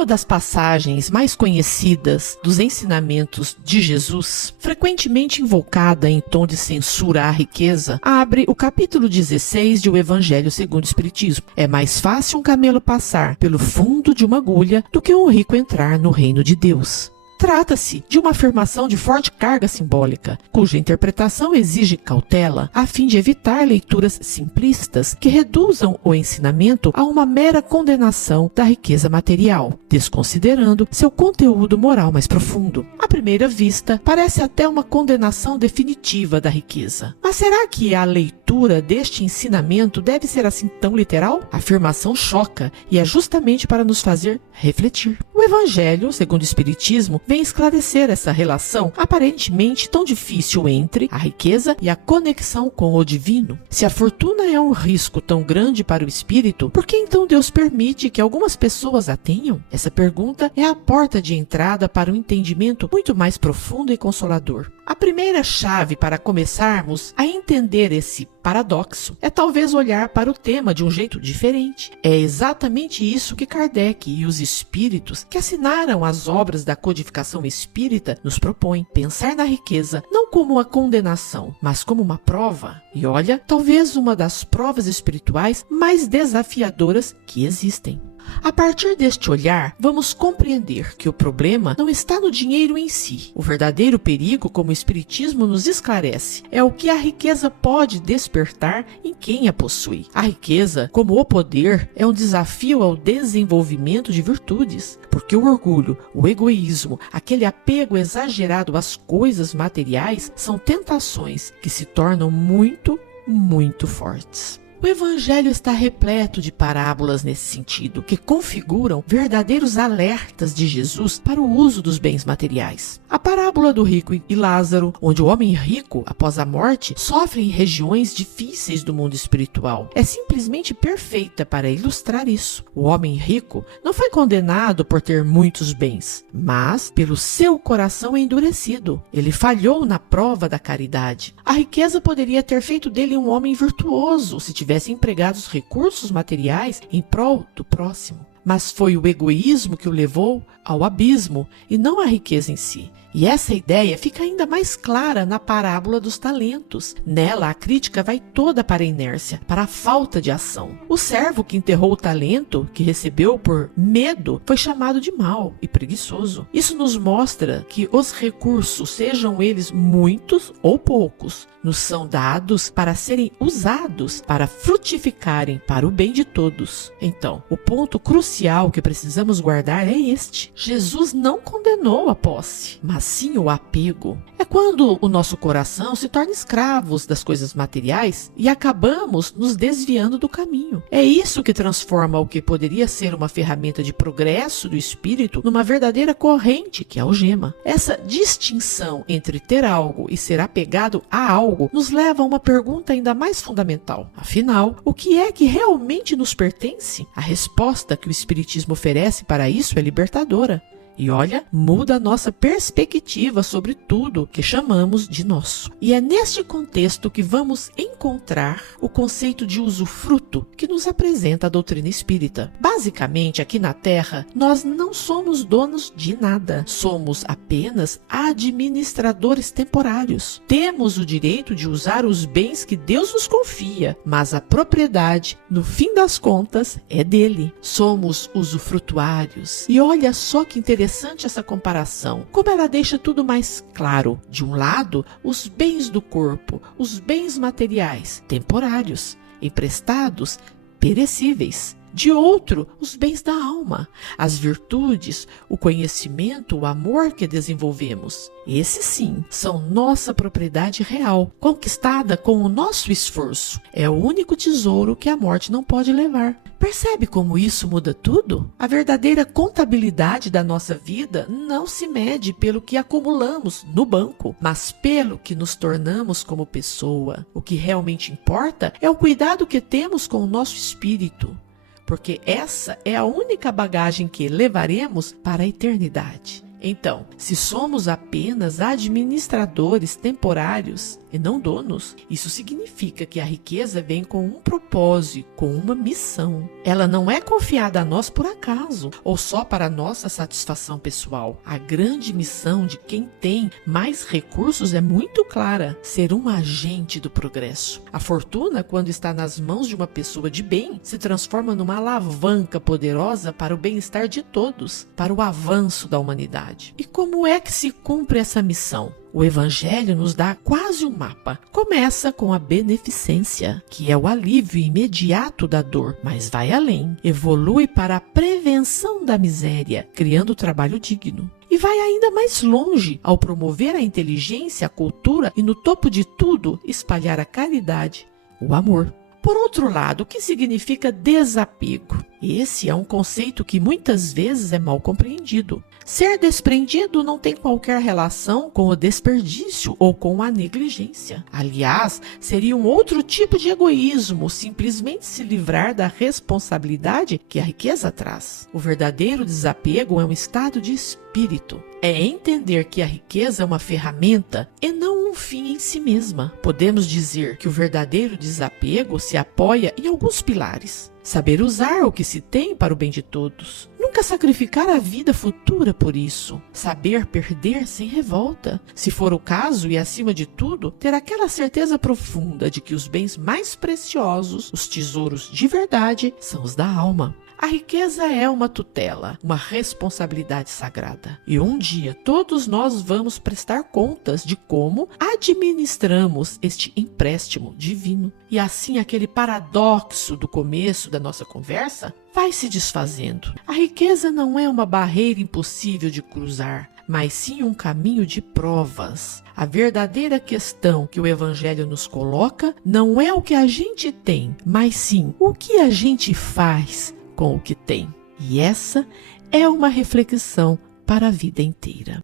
uma das passagens mais conhecidas dos ensinamentos de Jesus, frequentemente invocada em tom de censura à riqueza, abre o capítulo 16 de O Evangelho segundo o Espiritismo. É mais fácil um camelo passar pelo fundo de uma agulha do que um rico entrar no reino de Deus. Trata-se de uma afirmação de forte carga simbólica, cuja interpretação exige cautela, a fim de evitar leituras simplistas que reduzam o ensinamento a uma mera condenação da riqueza material, desconsiderando seu conteúdo moral mais profundo. À primeira vista, parece até uma condenação definitiva da riqueza. Mas será que a leitura deste ensinamento deve ser assim tão literal? A afirmação choca e é justamente para nos fazer refletir. O Evangelho, segundo o Espiritismo, vem esclarecer essa relação aparentemente tão difícil entre a riqueza e a conexão com o divino. Se a fortuna é um risco tão grande para o espírito, por que então Deus permite que algumas pessoas a tenham? Essa pergunta é a porta de entrada para um entendimento muito mais profundo e consolador. A primeira chave para começarmos a entender esse paradoxo é talvez olhar para o tema de um jeito diferente. É exatamente isso que Kardec e os espíritos que assinaram as obras da codificação espírita nos propõem: pensar na riqueza não como uma condenação, mas como uma prova. E olha, talvez uma das provas espirituais mais desafiadoras que existem. A partir deste olhar, vamos compreender que o problema não está no dinheiro em si. O verdadeiro perigo, como o Espiritismo nos esclarece, é o que a riqueza pode despertar em quem a possui. A riqueza, como o poder, é um desafio ao desenvolvimento de virtudes, porque o orgulho, o egoísmo, aquele apego exagerado às coisas materiais são tentações que se tornam muito fortes. O Evangelho está repleto de parábolas nesse sentido, que configuram verdadeiros alertas de Jesus para o uso dos bens materiais. A parábola do rico e Lázaro, onde o homem rico, após a morte, sofre em regiões difíceis do mundo espiritual, é simplesmente perfeita para ilustrar isso. O homem rico não foi condenado por ter muitos bens, mas pelo seu coração endurecido. Ele falhou na prova da caridade. A riqueza poderia ter feito dele um homem virtuoso, se tivesse empregado os recursos materiais em prol do próximo. Mas foi o egoísmo que o levou ao abismo e não a riqueza em si. E essa ideia fica ainda mais clara na parábola dos talentos. Nela, a crítica vai toda para a inércia, para a falta de ação. O servo que enterrou o talento, que recebeu por medo, foi chamado de mau e preguiçoso. Isso nos mostra que os recursos, sejam eles muitos ou poucos, nos são dados para serem usados, para frutificarem para o bem de todos. Então, o ponto crucial que precisamos guardar é este: Jesus não condenou a posse, mas sim o apego. É quando o nosso coração se torna escravos das coisas materiais e acabamos nos desviando do caminho. É isso que transforma o que poderia ser uma ferramenta de progresso do espírito numa verdadeira corrente que algema. Essa distinção entre ter algo e ser apegado a algo nos leva a uma pergunta ainda mais fundamental. Afinal, o que é que realmente nos pertence? A resposta que o Espiritismo oferece para isso é libertadora. E olha, muda a nossa perspectiva sobre tudo que chamamos de nosso. E é neste contexto que vamos encontrar o conceito de usufruto que nos apresenta a doutrina espírita. Basicamente, aqui na Terra, nós não somos donos de nada. Somos apenas administradores temporários. Temos o direito de usar os bens que Deus nos confia, mas a propriedade, no fim das contas, é dele. Somos usufrutuários. E olha só que interessante essa comparação, como ela deixa tudo mais claro. De um lado, os bens do corpo, os bens materiais, temporários, emprestados, perecíveis. De outro, os bens da alma, as virtudes, o conhecimento, o amor que desenvolvemos. Esses sim, são nossa propriedade real, conquistada com o nosso esforço. É o único tesouro que a morte não pode levar. Percebe como isso muda tudo? A verdadeira contabilidade da nossa vida não se mede pelo que acumulamos no banco, mas pelo que nos tornamos como pessoa. O que realmente importa é o cuidado que temos com o nosso espírito, porque essa é a única bagagem que levaremos para a eternidade. Então, se somos apenas administradores temporários e não donos, isso significa que a riqueza vem com um propósito, com uma missão. Ela não é confiada a nós por acaso ou só para nossa satisfação pessoal. A grande missão de quem tem mais recursos é muito clara: ser um agente do progresso. A fortuna, quando está nas mãos de uma pessoa de bem, se transforma numa alavanca poderosa para o bem-estar de todos, para o avanço da humanidade. E como é que se cumpre essa missão? O Evangelho nos dá quase um mapa. Começa com a beneficência, que é o alívio imediato da dor, mas vai além. Evolui para a prevenção da miséria, criando trabalho digno. E vai ainda mais longe ao promover a inteligência, a cultura e, no topo de tudo, espalhar a caridade, o amor. Por outro lado, o que significa desapego? Esse é um conceito que muitas vezes é mal compreendido. Ser desprendido não tem qualquer relação com o desperdício ou com a negligência. Aliás, seria um outro tipo de egoísmo, simplesmente se livrar da responsabilidade que a riqueza traz. O verdadeiro desapego é um estado de espírito. É entender que a riqueza é uma ferramenta e não um fim em si mesma. Podemos dizer que o verdadeiro desapego se apoia em alguns pilares. Saber usar o que se tem para o bem de todos. Nunca sacrificar a vida futura por isso. Saber perder sem revolta. Se for o caso e, acima de tudo, ter aquela certeza profunda de que os bens mais preciosos, os tesouros de verdade, são os da alma. A riqueza é uma tutela, uma responsabilidade sagrada. E um dia todos nós vamos prestar contas de como administramos este empréstimo divino. E assim aquele paradoxo do começo da nossa conversa vai se desfazendo. A riqueza não é uma barreira impossível de cruzar, mas sim um caminho de provas. A verdadeira questão que o Evangelho nos coloca não é o que a gente tem, mas sim o que a gente faz com o que tem. E essa é uma reflexão para a vida inteira.